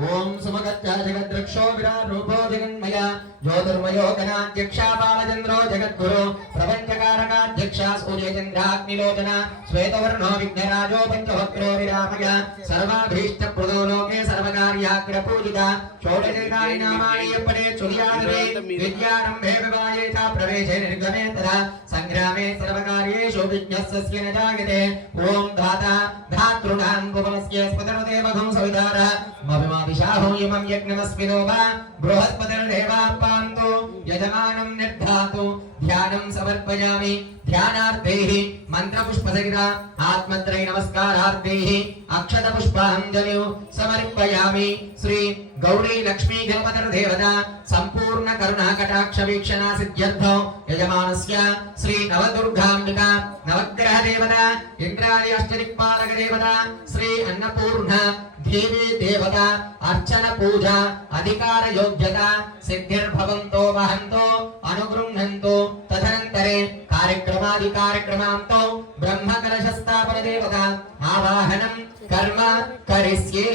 ओम सुमगत्या जगद्रक्षो विराट रूपो जगन्मय ज्योतिर्मयो गणाध्यक्षा बालचंद्रो जगद्गुरु प्रपंचकारकाध्यक्षा सूर्यचंद्राग्निलोचना श्वेतवर्णो विघ्नराजो पंचभक्रो विरामय सर्वाभीष्टप्रदो लोके सर्वकार्याग्रपूजिता षोडशेतानि नामानि यपडे चुर्यादरे विद्यारंभे विवाहे च प्रवेशे निर्गमे तदा संग्रामे सर्वकार्येषु विघ्नस्य न जायते ओम धाता धातॄणां भुवनस्य स्पदनुदेवघं सवितारः मभिमाविशाहो यमं यज्ञमस्मिनो वा बृहस्पतिर्देवापान्तो यजमानं निर्धातु ध्यानं समर्पयामि ध्यानार्थैः मंत्रपुष्पसहिता आत्मत्रय नमस्कारार्थैः अक्षतपुष्पाञ्जलिं समर्पयामि श्री गौरी लक्ष्मी गणपतिर्देवता संपूर्ण करुणा कटाक्ष वीक्षणा सिद्ध्यर्थो यजमानस्य श्री नवदुर्गाम्बिका नवग्रह देवता इंद्रादि अष्टदिक्पालक देवता श्री अन्नपूर्णा देवी देवता अर्चन पूजा अधिकार योग्यता सिद्धिर्भवन्तो वहन्तो अनुगृह्णन्तो तदनन्तरे कार्यक्रमादि कार्यक्रमान्तो ब्रह्म कलश स्थापन देवता आवाहनं कर्म करिष्ये।